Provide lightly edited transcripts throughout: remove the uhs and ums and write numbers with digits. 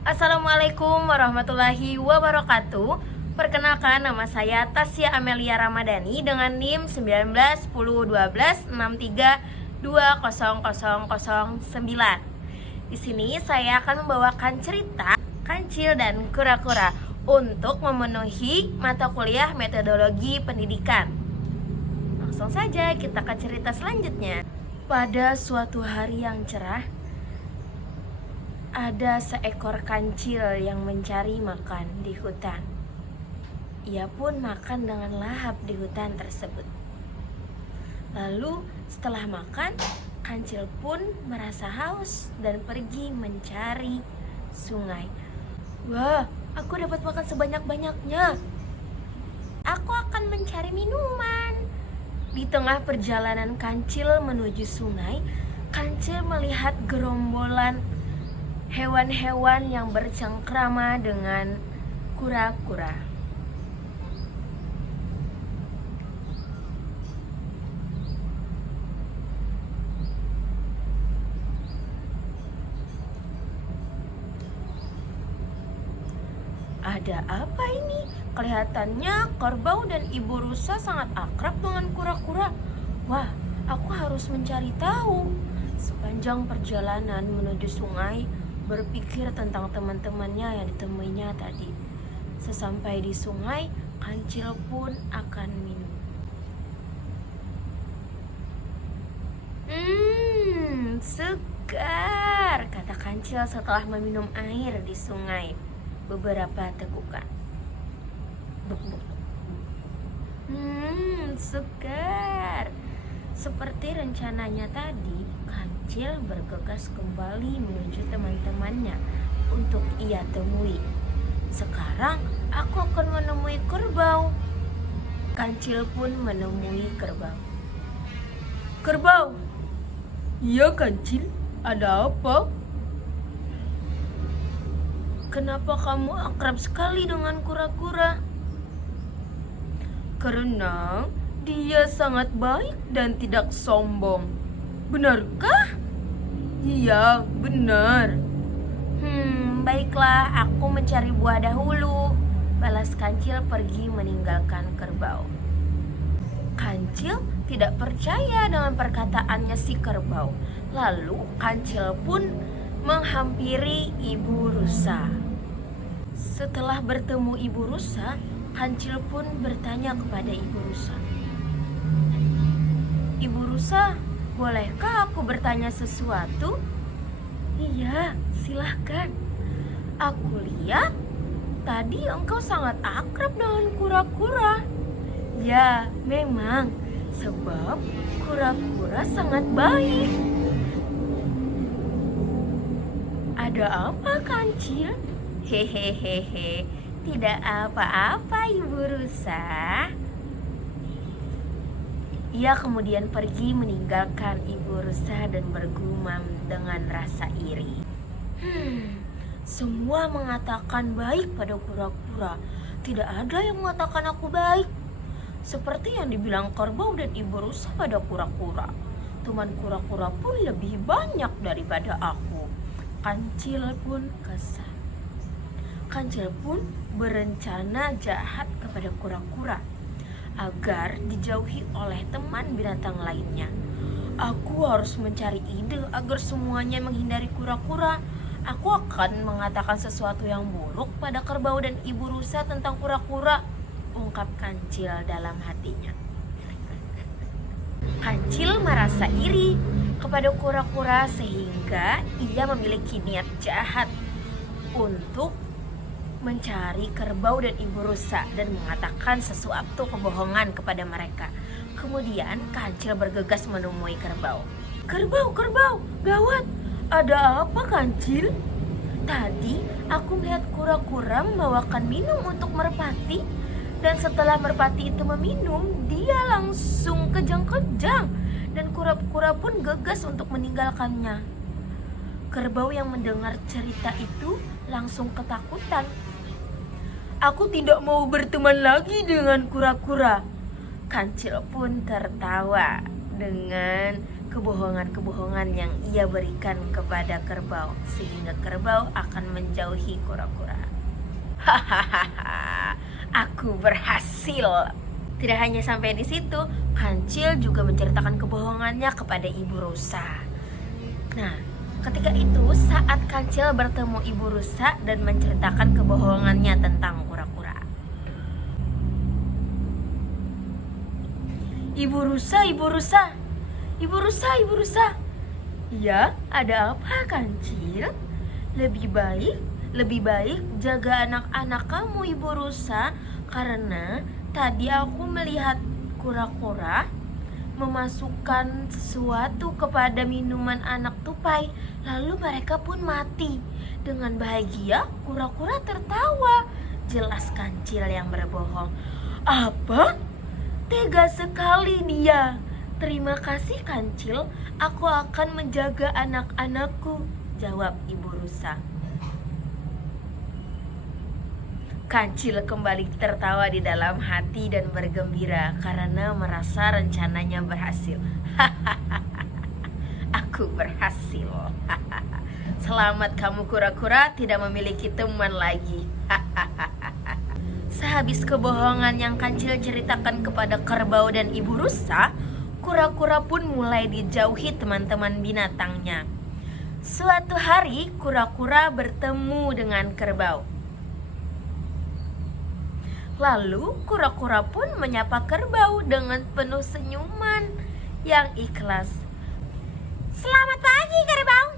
Assalamualaikum warahmatullahi wabarakatuh. Perkenalkan, nama saya Tasya Amelia Ramadhani dengan NIM 19 10 12 63 200009. Di sini saya akan membawakan cerita Kancil dan Kura-kura untuk memenuhi mata kuliah metodologi pendidikan. Langsung saja kita ke cerita selanjutnya. Pada suatu hari yang cerah, ada seekor kancil yang mencari makan di hutan. Ia pun makan dengan lahap di hutan tersebut. Lalu setelah makan, kancil pun merasa haus dan pergi mencari sungai. Wah, aku dapat makan sebanyak-banyaknya. Aku akan mencari minuman. Di tengah perjalanan kancil menuju sungai, kancil melihat gerombolan hewan-hewan yang bercengkrama dengan kura-kura. Ada apa ini? Kelihatannya kerbau dan ibu rusa sangat akrab dengan kura-kura. Wah, aku harus mencari tahu. Sepanjang perjalanan menuju sungai, berpikir tentang teman-temannya yang ditemuinya tadi. Sesampai di sungai, kancil pun akan minum. Segar, kata kancil setelah meminum air di sungai beberapa tegukan. Segar. Seperti rencananya tadi, kancil bergegas kembali menuju teman-temannya untuk ia temui. Sekarang aku akan menemui kerbau. Kancil pun menemui kerbau. Kerbau. Iya, kancil, ada apa? Kenapa kamu akrab sekali dengan kura-kura? Karena dia sangat baik dan tidak sombong. Benarkah? Iya, benar. Baiklah, aku mencari buah dahulu. Balas kancil pergi meninggalkan kerbau. Kancil tidak percaya dengan perkataannya si kerbau. Lalu kancil pun menghampiri ibu rusa. Setelah bertemu ibu rusa, kancil pun bertanya kepada ibu rusa. Ibu rusa, bolehkah aku bertanya sesuatu? Iya, silahkan. Aku lihat tadi engkau sangat akrab dengan kura-kura. Ya, memang, sebab kura-kura sangat baik. Ada apa, kancil? Hehehehe, tidak apa-apa, ibu rusa. Ia kemudian pergi meninggalkan ibu rusa dan bergumam dengan rasa iri. Semua mengatakan baik pada kura-kura. Tidak ada yang mengatakan aku baik. Seperti yang dibilang kerbau dan ibu rusa pada kura-kura. Teman kura-kura pun lebih banyak daripada aku. Kancil pun kesal. Kancil pun berencana jahat kepada kura-kura agar dijauhi oleh teman binatang lainnya. Aku harus mencari ide agar semuanya menghindari kura-kura. Aku akan mengatakan sesuatu yang buruk pada kerbau dan ibu rusa tentang kura-kura, ungkap kancil dalam hatinya. Kancil merasa iri kepada kura-kura sehingga ia memiliki niat jahat untuk mencari kerbau dan ibu rusa dan mengatakan sesuatu kebohongan kepada mereka. Kemudian kancil bergegas menemui kerbau. Kerbau, gawat! Ada apa, kancil? Tadi aku melihat kura-kura membawakan minum untuk merpati. Dan setelah merpati itu meminum, dia langsung kejang-kejang. Dan kura-kura pun gegas untuk meninggalkannya. Kerbau yang mendengar cerita itu langsung ketakutan. Aku tidak mau berteman lagi dengan kura-kura. Kancil pun tertawa dengan kebohongan-kebohongan yang ia berikan kepada kerbau, sehingga kerbau akan menjauhi kura-kura. Hahaha, aku berhasil. Tidak hanya sampai di situ, Kancil juga menceritakan kebohongannya kepada Ibu Rusa. Nah, ketika itu saat Kancil bertemu Ibu Rusa dan menceritakan kebohongannya tentang kura-kura. Ibu Rusa, Ibu Rusa, Ibu Rusa, Ibu Rusa. Ya, ada apa Kancil? Lebih baik jaga anak-anak kamu Ibu Rusa, karena tadi aku melihat kura-kura memasukkan sesuatu kepada minuman anak tupai, lalu mereka pun mati. Dengan bahagia kura-kura tertawa. Jelas Kancil yang berbohong. Apa? Tega sekali dia. Terima kasih Kancil, aku akan menjaga anak-anakku, jawab Ibu Rusa. Kancil kembali tertawa di dalam hati dan bergembira karena merasa rencananya berhasil. Aku berhasil. Selamat kamu kura-kura, tidak memiliki teman lagi. Sehabis kebohongan yang Kancil ceritakan kepada kerbau dan Ibu Rusa, kura-kura pun mulai dijauhi teman-teman binatangnya. Suatu hari kura-kura bertemu dengan kerbau. Lalu kura-kura pun menyapa kerbau dengan penuh senyuman yang ikhlas. Selamat pagi kerbau.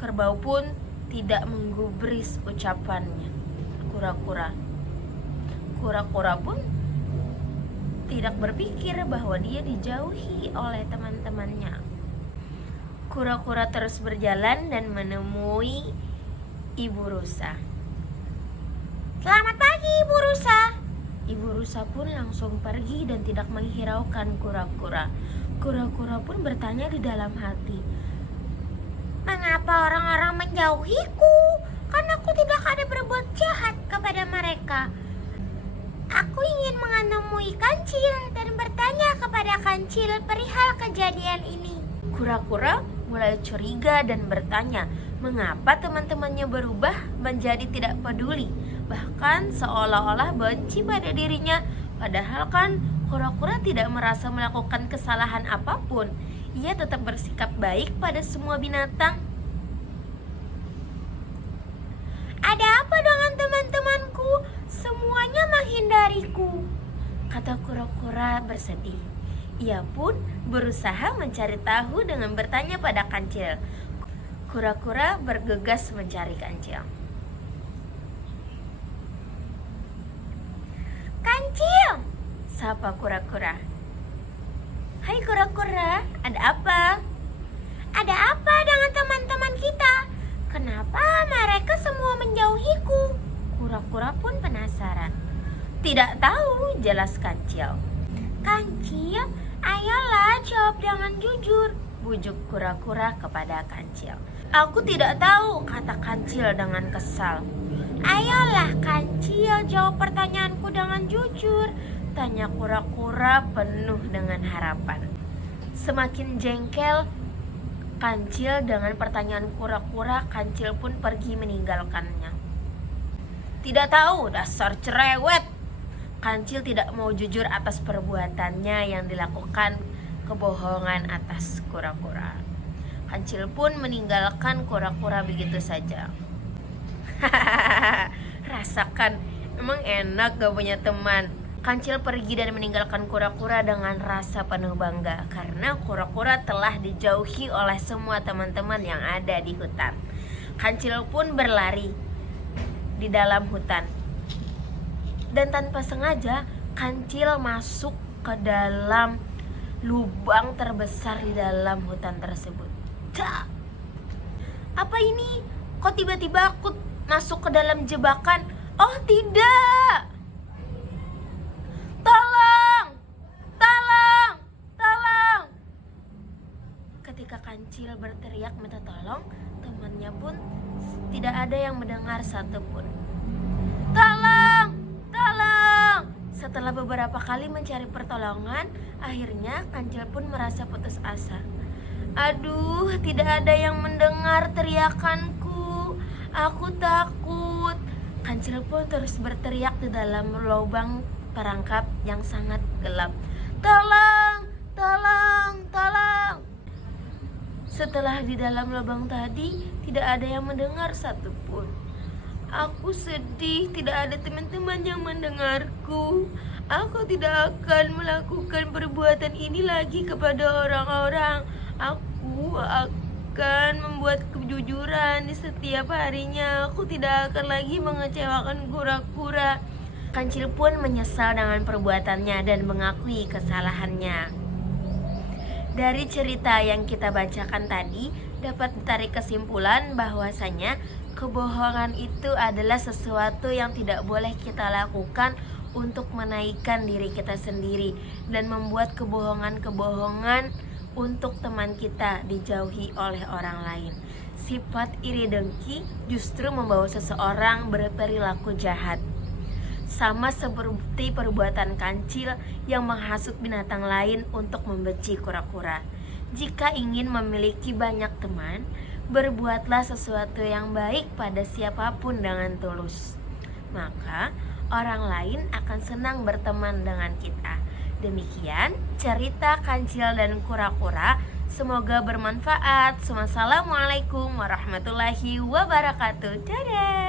Kerbau pun tidak menggubris ucapannya Kura-kura pun tidak berpikir bahwa dia dijauhi oleh teman-temannya. Kura-kura terus berjalan dan menemui Ibu Rusa. Selamat pagi Ibu Rusa. Ibu Rusa pun langsung pergi dan tidak menghiraukan kura-kura. Kura-kura pun bertanya di dalam hati, mengapa orang-orang menjauhiku? Kan aku tidak ada berbuat jahat kepada mereka. Aku ingin menemui Kancil dan bertanya kepada Kancil perihal kejadian ini. Kura-kura mulai curiga dan bertanya, mengapa teman-temannya berubah menjadi tidak peduli, bahkan seolah-olah benci pada dirinya. Padahal kan kura-kura tidak merasa melakukan kesalahan apapun. Ia tetap bersikap baik pada semua binatang. Ada apa dengan teman-temanku? Semuanya menghindariku, kata kura-kura bersedih. Ia pun berusaha mencari tahu dengan bertanya pada Kancil. Kura-kura bergegas mencari Kancil. Kancil, sapa kura-kura. Hai kura-kura, ada apa? Ada apa dengan teman-teman kita? Kenapa mereka semua menjauhiku? Kura-kura pun penasaran. Tidak tahu, jelas Kancil. Kancil, ayolah jawab dengan jujur, bujuk kura-kura kepada Kancil. Aku tidak tahu, kata Kancil dengan kesal. Ayolah Kancil, jawab pertanyaanku dengan jujur, tanya kura-kura penuh dengan harapan. Semakin jengkel Kancil dengan pertanyaan kura-kura, Kancil pun pergi meninggalkannya. Tidak tahu, dasar cerewet. Kancil tidak mau jujur atas perbuatannya yang dilakukan kebohongan atas kura-kura. Kancil pun meninggalkan kura-kura begitu saja. Rasakan, emang enak gak punya teman. Kancil pergi dan meninggalkan kura-kura dengan rasa penuh bangga karena kura-kura telah dijauhi oleh semua teman-teman yang ada di hutan. Kancil pun berlari di dalam hutan. Dan tanpa sengaja Kancil masuk ke dalam lubang terbesar di dalam hutan tersebut. Cak! Apa ini? Kok tiba-tiba aku masuk ke dalam jebakan? Oh tidak! Tolong! Tolong! Tolong! Ketika Kancil berteriak minta tolong, temannya pun tidak ada yang mendengar satupun. Tolong! Tolong! Setelah beberapa kali mencari pertolongan, akhirnya Kancil pun merasa putus asa. Aduh, tidak ada yang mendengar teriakanku. Aku takut. Kancil pun terus berteriak di dalam lubang perangkap yang sangat gelap. Tolong, tolong, tolong. Setelah di dalam lubang tadi, tidak ada yang mendengar satupun. Aku sedih, tidak ada teman-teman yang mendengarku. Aku tidak akan melakukan perbuatan ini lagi kepada orang-orang. Aku akan membuat kejujuran di setiap harinya. Aku tidak akan lagi mengecewakan kura-kura. Kancil pun menyesal dengan perbuatannya dan mengakui kesalahannya. Dari cerita yang kita bacakan tadi, dapat ditarik kesimpulan bahwasanya kebohongan itu adalah sesuatu yang tidak boleh kita lakukan untuk menaikkan diri kita sendiri dan membuat kebohongan-kebohongan untuk teman kita dijauhi oleh orang lain. Sifat iri dengki justru membawa seseorang berperilaku jahat. Sama seperti perbuatan kancil yang menghasut binatang lain untuk membenci kura-kura. Jika ingin memiliki banyak teman, berbuatlah sesuatu yang baik pada siapapun dengan tulus. Maka orang lain akan senang berteman dengan kita. Demikian cerita kancil dan kura-kura. Semoga bermanfaat. Wassalamualaikum warahmatullahi wabarakatuh. Dadah.